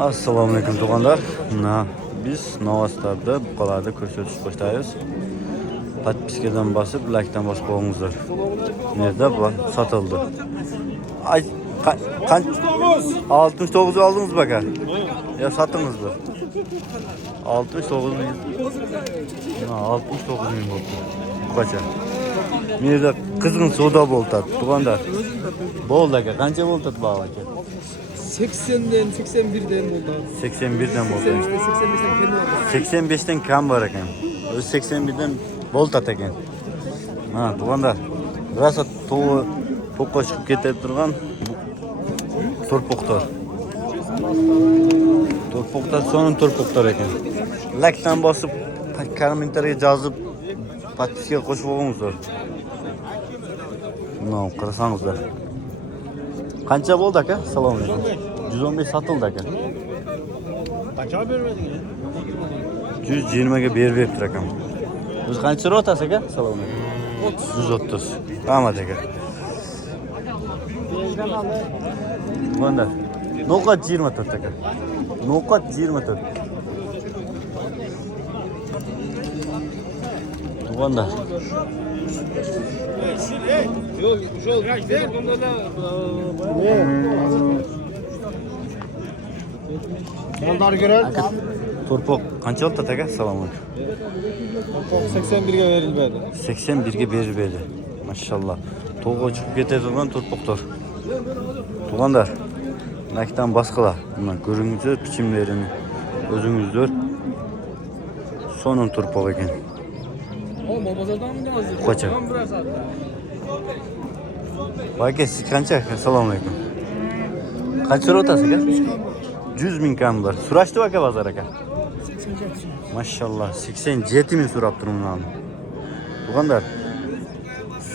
Assalomu alaykum tug'anlar. Biz Novastarda buqalarda ko'rsatish boshlaymiz. Podpiskadan bosib, like'dan bosib qo'yingizlar. Bu yerda sotildi. Ay, 69 aldınız bak ha. Ya sattınız mı? 69 bin. 69 bin oldu. Bu kaça? Bu yerda qizg'in savdo bo'ldi, tug'anlar. Bo'ldi aka, qancha bo'ldi bu aka? 80'den 81'den oldu. 81'den oldu. 85'ten 85'ten kam var ekan. O'zi 81'den volt atakan. Ha, tug'anda. Rosa to'qqa chiqib ketib turgan to'rpoqlar. To'rpoqlar so'nin to'rpoqlar ekan. Like'dan bosib, kommentariyga yozib, podpiskaga qo'shib qo'yingizlar. Qarasangizlar. Qancha bo'ldi aka? Assalomu alaykum. 115 satıldı aka. Kaça vermedin ya? 120 ga berib beribdi akam. O'zi qancha rotasi aka? Assalomu alaykum. 130. Rahmat aka. Bunda. Noqat 24 aka. Noqat 24. Bunda. Yok, şu kaç ver? Onlar görer. To'rpoq qancha oldi aka? Assalomu alaykum. 81'e verilmedi. 81 ga berib berdi. Maşallah. To'g'ri chiqib ketadigan to'rpoqlar. Tug'anlar. Nakdan boshqalar. Mana ko'ringizlar bichimlarini. O'zingizlar. So'nin to'rpoq ekan. Oğlum bozardan mı hazır? Kaça? Aka siz qancha? Assalomu alaykum. Qancha rotasi aka? 100 bin kam var. Suraştı aka bazar aka. Maşallah 87 bin surap durumdan. Bu kadar.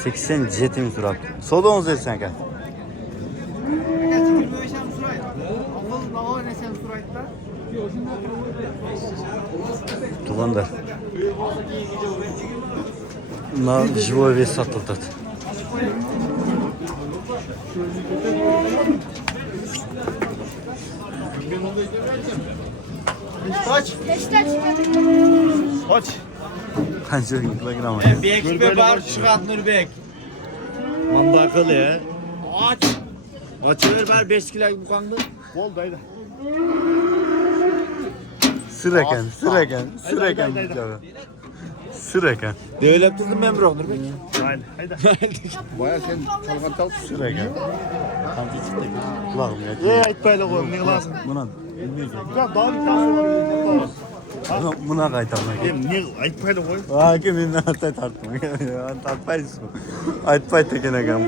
87 bin surap. Sodonuz etsen aka. Tuğandar. Na живой вес satıldı. Kaç? Kaç? Kaç kilogram? Bek var çıkart Nurbek. Manda akıllı ya. Aç. Açıver ver 5 kilo bu kandı. Bol daydı. Sıreken. Sıreken. Develep durdum ben bırak Nurbek. Aynen. Haydi. Baya sen çalgan tal. Sıreken. Kanka çıktı. Kulağım ya. Ait böyle koyun ne lazım? Buna. Ya daha bir tane Buna kaytarmak. Ne ait böyle koyun? Hakim ben atay tartma. Tartmayız. Aytpay tekene gam.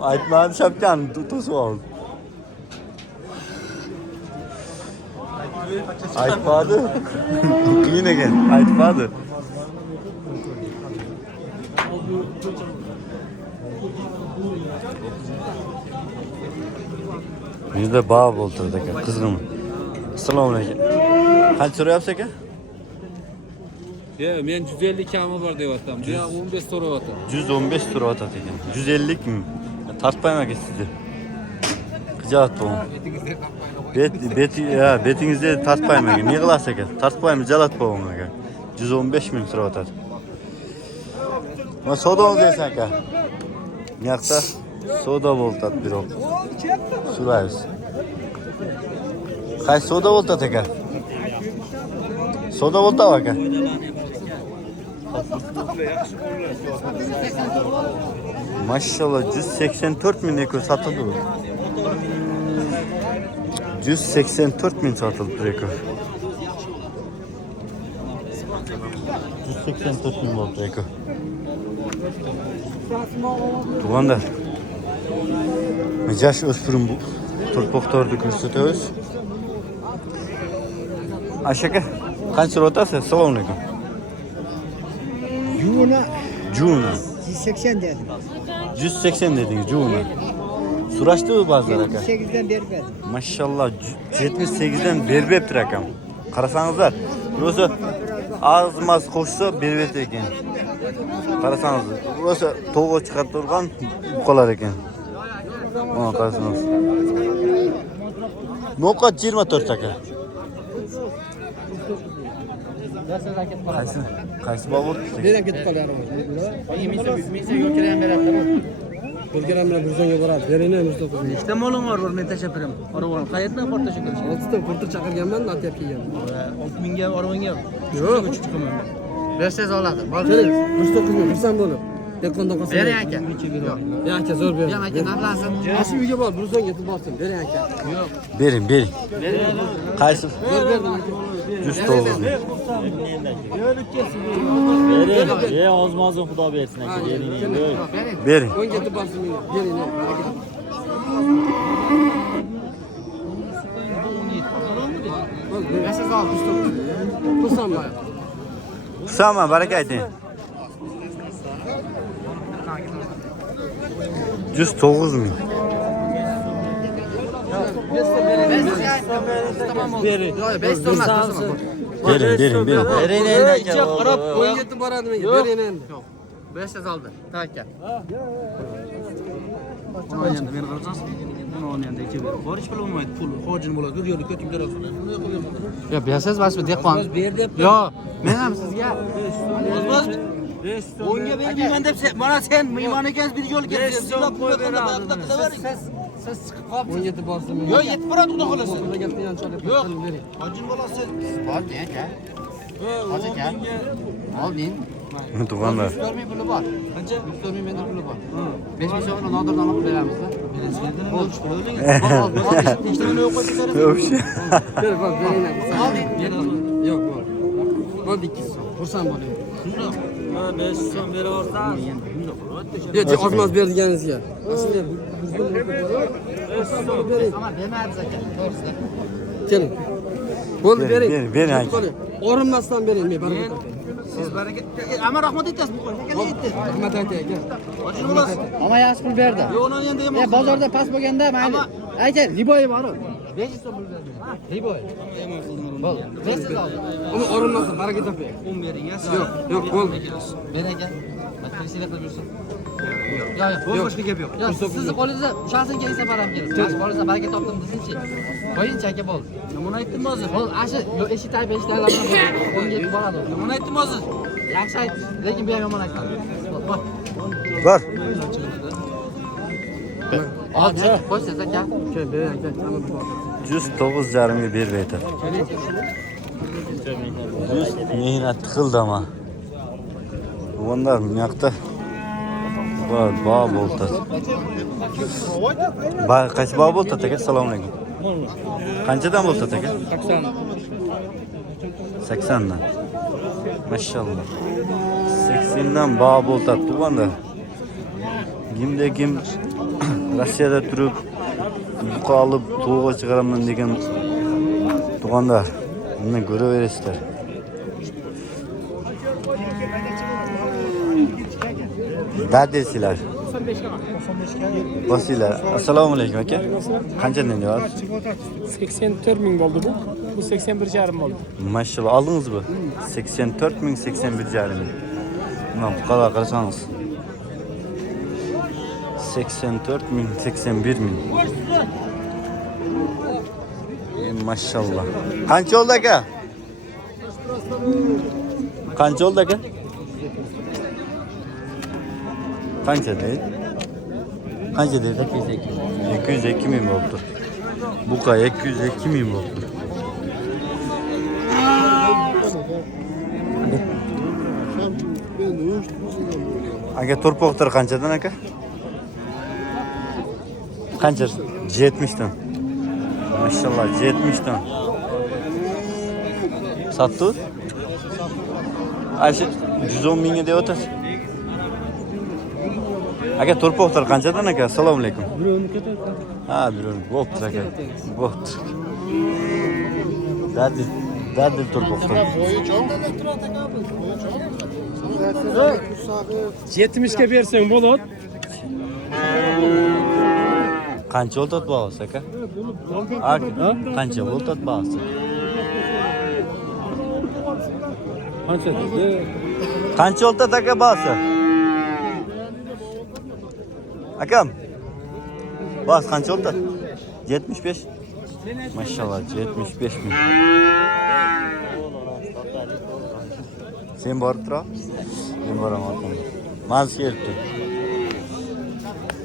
Aytmadı şapkan tutusu oldu. Aytmadı. Yine gel. Aytmadı. Bizde bağ bolturdu aka, kızgın. Assalomu alaykum. Qancha so'rayapsiz aka? Ya men 150 kami bor deyapman. Men 15 so'rayapman. 115 so'rayapti ekan. 150 mi? Tartmayman aka sizni. Qijoat bu. Betingizde tartmayman aka. Ne qilasiz aka? Tartmayman, jalat bo'laman aka. 115 ming so'rayapti. Mana savdongiz esa aka. Bu yoqda savdo bo'ldi biroq. So'raymiz. Qaysi savdo bo'ldi aka? Savdo bo'ldi aka. Maşallah 184 bin eko satıldı. 184 bin satıldı eko. 184 bin oldu eko. Tug'anlar. Yaş o'spirim bu. To'rpoqlarni ko'rsatamiz. Ashaka, qancha rotasi? Assalomu alaykum. Juna. 180 dedim. 180 dediniz Juna. Suraştı mı bazılar aka? 78'den beri verdim. Maşallah 78'den berip heptir akam. Qarasanızlar. Burası ağzımaz koşsa berip ekan. Qarasangiz, rosa to'g'ri chiqarib turgan buqalar ekan. Mana qarasangiz. No'qat 24 aka. Qaysi bobur? Nereye ketib qolyapmiz? Ko'rganim bilan Burzonga boradi. Beraymi Mustafa? Nechta moling bor, men tashab beraman. Oravan qayerdan portasha qilish? 6 ta portir chaqirganman, natiyab kelganman. 6000 ga Oravanга. Yo'q, 3 chiqaman. 500 oladi. Keling, Mustafa xursand bo'lib. Yakondan qolsa. Bering aka. Yo'q. Aka zo'r ber. Ham aka naflasin. Ashu uyga bor, Burzonga yetib borsin. Bering aka. Yo'q. Bering. Qaysi? Zo'r berdim aka. 109 ming. Ozmozin xudo bersin aka. Bering. 10 yetib borsin menga. Bering. Mesaj al Mustafa. Xursandman. Xursandman, baraka ayting. 109 ming. Bering. Qarab 17 boradi menga. Bering endi. 500 oldi. Taka. Borish pul bo'lmaydi, pul hojin bo'ladi. Bu yerda ko'tib berasiz. Yo, berasiz vasbi dehqon. Ber deb. Yo, men ham sizga O'nga bermayman deb mana sen mehmon ekansiz bir yo'l kelsiz. Sizlar pul qilavering. siz chiqib qolibsiz. 17 borsin menga. Yo'q, yetib boradi xudo xolasa. Xudo gapni yanchilib Yo'q. bering. Hojin bolasi. Bor aka. Hozir aka. Olding. Tug'anlar. 100 ming puli bor. Qancha? 100 ming menda puli bor. 5 ming so'mni nodirdan olib beramiz-da. Вообще. Olding. Yo'q, bor. Bor 2 so'm. Xursand bo'ling. 5 so'm beraversan. Yo'q, ozmoz berganingizga. Aslida Ama bermayapsiz aka. To'g'risida. keling. Bo'ldi, bering. Bering aka. O'rinmasdan bering, men barakat aka. Siz baraka. Ama rahmat aytasiz bu qo'yga yetdi. Rahmat aka. Hojin bolasi. Ama yaxshi pul berdi. Yo'q, uni endi yomon. Bozorda past bo'lganda mayli. Aka, riboyi bor. 500 so'm pul berdi. Riboyi. Bo'ldi. 500 oldi. Ama o'rinmasdan barakat aka. 10 bering ya. Yo'q, bo'ldi. Ben aka. Matrisiga qilib yursin. Yo'q, boshqa gap yo'q. Yo'q, sizni qo'lingizda ushalsin kelsa baram kelasiz. Siz qo'lingizda baraka topdim desinchi. Qo'yingchi aka bo'ldi. Yomon aytdim hozir. Bo'ldi, ashi eshik tayib eshiklardan qo'lga yetib boradi. Yomon aytdim hozir. Yaxshi aytdingiz, lekin bu ham yomon aytmadi. Bor. Hozir qo'ysiz aka. Kel, bering aka. Kamida bor. 109,5 ga berib aytadi. Mehnat qildi ama. Bunlar bu yoqda bog' bo'ltadi. Qaysi bog' bo'ltadi aka? Assalomu alaykum. Qanchadan bo'ltadi aka? 80 dan. Maşallah. 80 dan bog' bo'ltadi tug'anda. Kim Rossiyada turib buqa olib to'g'ri chiqaraman degan tug'anda buni ko'raverasizlar. Dadesilar. Bosinglar. Assalomu alaykum aka. Qanchadan deyapsiz? 84 ming bo'ldi bu. Bu 81,5 bo'ldi. Maşallah aldınız mı? 84 ming, 81,5 ming. Mana bu kadar qarasangiz. 84 ming, 81 ming. Maşallah. Qancha oldu aka? Qancha oldu aka? Qancha deydi? Qancha deydi? 202 ming bo'ldi. Buqa 202 ming bo'ldi. Aka turpoqlar qanchadan aka? Qancha? 70 dan. Maşallah 70 dan. Sattı? Ayşe 110 mingga deb o'tasiz. Aka turpoqlar qanchadan aka? Assalomu alaykum. Ha, biron bo'pti aka. Bo'pti. Dadil turpoqlar. 70 ga bersang bo'ladi. Qancha o'tadi bag'asi aka? Qancha o'tadi bag'asi? Qancha dedi? Qancha olta taka bası? Akam. Bas qancha olta? 75. Maşallah 75 bin. Sen borib tur. Men boraman. Maz kelibdi.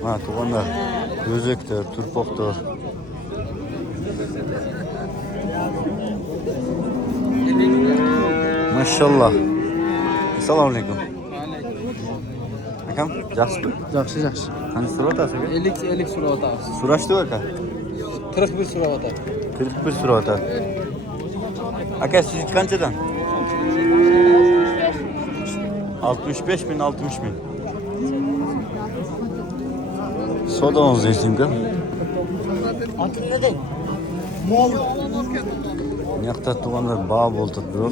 Ha, tug'onlar. O'zekdir, turpoqdir. Maşallah. Assalomu alaykum. Akam, yaxshimi? Yaxshi, yaxshi. Qancha so'rayapsiz? 50 so'rayapmiz. So'rashdi aka. 41 so'rayapti. 41 so'rayapti. Aka, siz qanchadan? 65 bin, 60 bin. Sodanız deyishimga. Yoqda tuğanlar bağ bo'ldi, bro.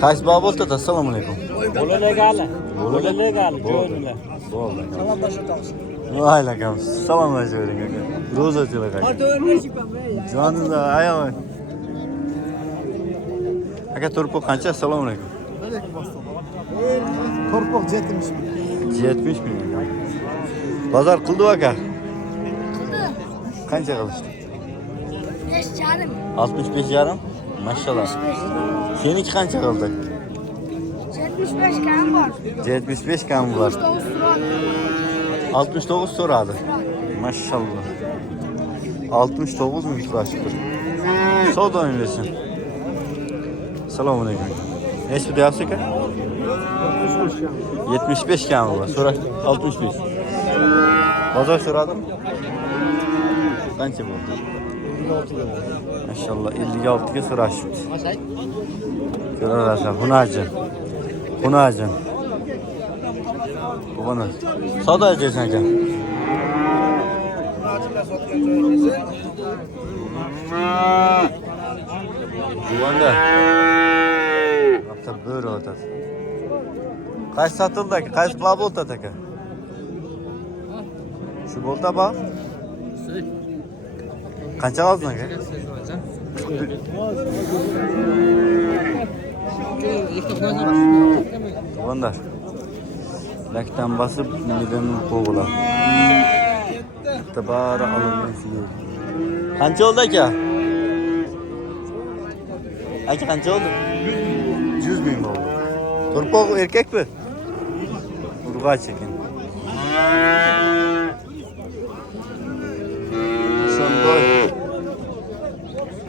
Qaysi bağ bo'ldi? Assalomu alaykum. Bo'la legali. Bo'la legali. Jo'rdilar. Bo'ldi. Vay lakam. Salomlashing aka. Ro'zachilar aka. Joningizda ayol. Aka turpoq qancha? Assalomu alaykum. Torpoq 70 bin. 70 bin. Bozor qildi aka. Qancha qilishdi? 5,5. 65 yarim. Maşallah. Seninki qancha qildi? 75 kam var. 75 kam var. 69 so'radi. Maşallah. 69 ming so'rashibdi. Savdo o'ynasin. Assalomu alaykum. Nechta deyapsiz aka? 75 kam var. So'ra 65. Bozor so'radimi? Qancha bo'ldi? 56 ga. Maşallah 56 ga so'rashibdi. So'ralarsan, Hunajin. Bug'uni savdo qilasan aka. Bug'unda hafta bo'ri o'tadi. Qaysi sotildi aka? Qaysi qilib o'tadi aka? Shu bo'ldi ba? Qancha oldin aka? Bunda. Lakdan basıp midemi qo'g'ila. Tabara alınmış. Qancha oldu aka? Aka qancha oldu? 100 bin oldu. Turpoq erkek mi? Urg'och ekan. Sondoy.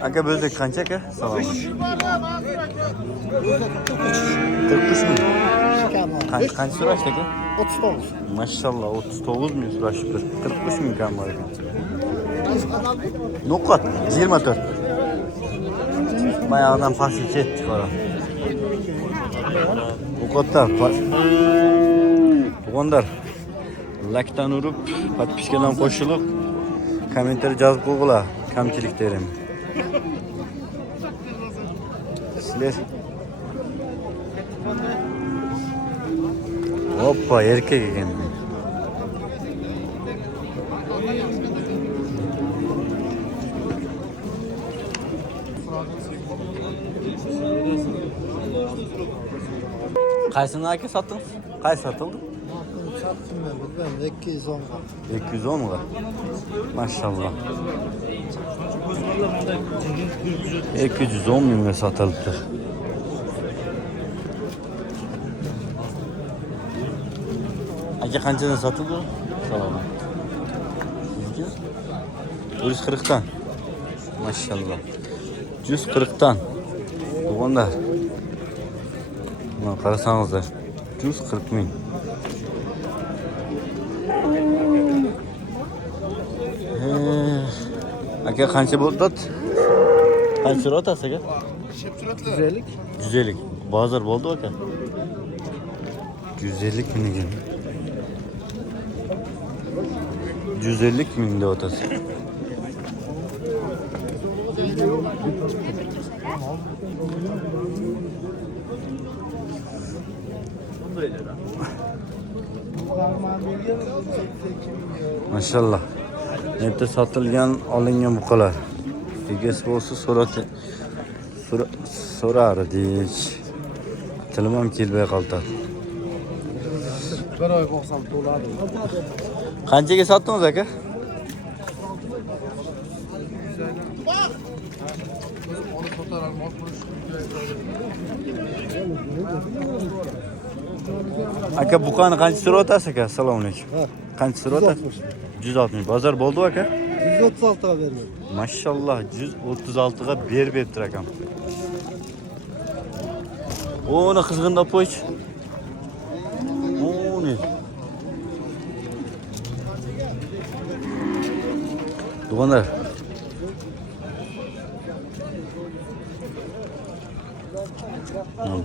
Aka bo'ldik qancha aka? Salom. 43 bin. Qancha so'rashdi aka? 39. Maşallah 39 bin so'rashibdi. 43 bin kam bor ekan. No'qot 24. Bayağıdan fasıl ketdik ora. No'qotlar. Tuğanlar. Lakdan urib, podpiskadan qo'shilib, kommentar yozib qo'yg'ila, kamchiliklarni. Sizlar hoppa erkek ekan. Qaysini aka sotdingiz? Qaysi sotildi? Sattım ben 210 ga. 210 ga. Maşallah. 210 mingga sotilibdi. Aka qanchadan sotildi? Salom. 140 dan. Maşallah. 140 dan. Tuğanlar. Mana qarasanızlar. 140 ming. Aka qancha bo'ldi? Qancha so'rayapsiz aka? 150. 150. Bozor bo'ldi aka. 150 ming ekan. 150 ming deyapsiz. Maşallah. Nette sotilgan, olingan buqalar. Egasi bo'lsa so'rar edik. Tilim ham kelmay qoldi. Bir oy qo'ysam to'ladi. Qanchaga sotdingiz aka? Aka buqani qancha so'rayotasiz aka? Assalomu alaykum. Qancha so'rayotasiz? 160. Bozor bo'ldi aka? 136 ga berdim. Maşallah 136 ga beribdir akam. Onu qizg'inda po'ch. Onu. Dugonlar.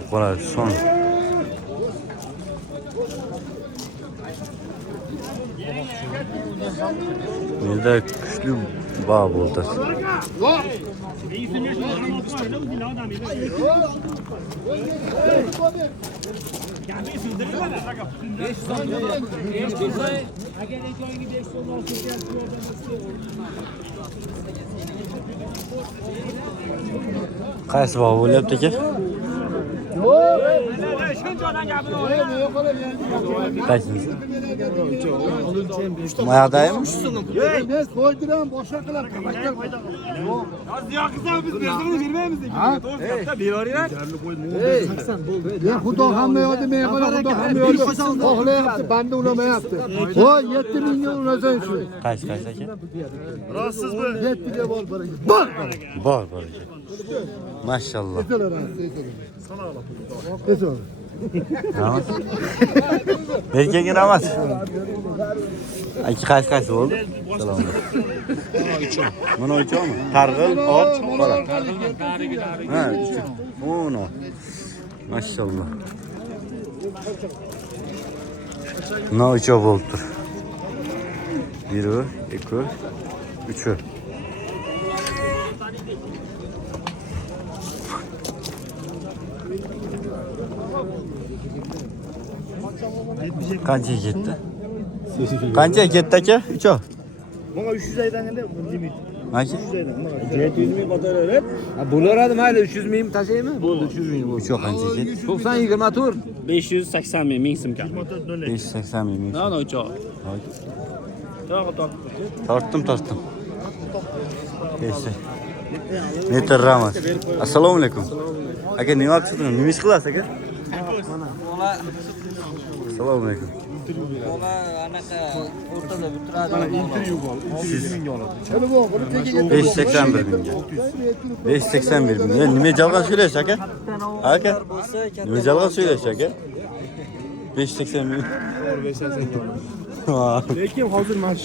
Bu kadar son. Burada güçlü bağ oldu. Qaysi bağ bo'lyapti aka? Qaysingiz? Mayaqdaymi? Ne soyduran boşa qilib qabakkal. Ya xudo hamma yo'lda men qana xudo hamma yo'lda xohlayapti, banda ulamayapti. Voy 7 mingga ulasan shu. Qaysi aka? Rostsizmi? 7 ga bor baraka. Bor. Bor aka. Maşallah. Eto. Rahmat. Erkekga rahmat. Qaysi bo'ldi? Salom. Mana uchunmi? Targ'il, ot, qora. Ha, ono. Maşallah. Mana uch bo'lib tur. 1, 2, 3. Qancha ketdi? Qancha ketdi aka? 3 o. Bana 300 aydan gele limit. Aka? 700 ming qo'yib. Bo'laveradi, mayli 300 ming tashlaymi? Bo'ldi 300 ming bo'ldi. 3 o qancha ketdi? 90 20 tur. 580 ming, 1000 so'mga. 580 ming. Mana uchoq. Tortdim. Neyse. Metr rahmat. Assalomu alaykum. Aka nima olib chiqdingiz? Nima ish qilasiz aka? Assalomu alaykum. anaqa o'rtada turadi. Intervyu bor. 200 mingga oladi. 581 mingga. 581 ming. Nima jalg'on so'raysiz aka? Aka? Nima jalg'on so'raysiz aka? 580 ming. Lekin hozir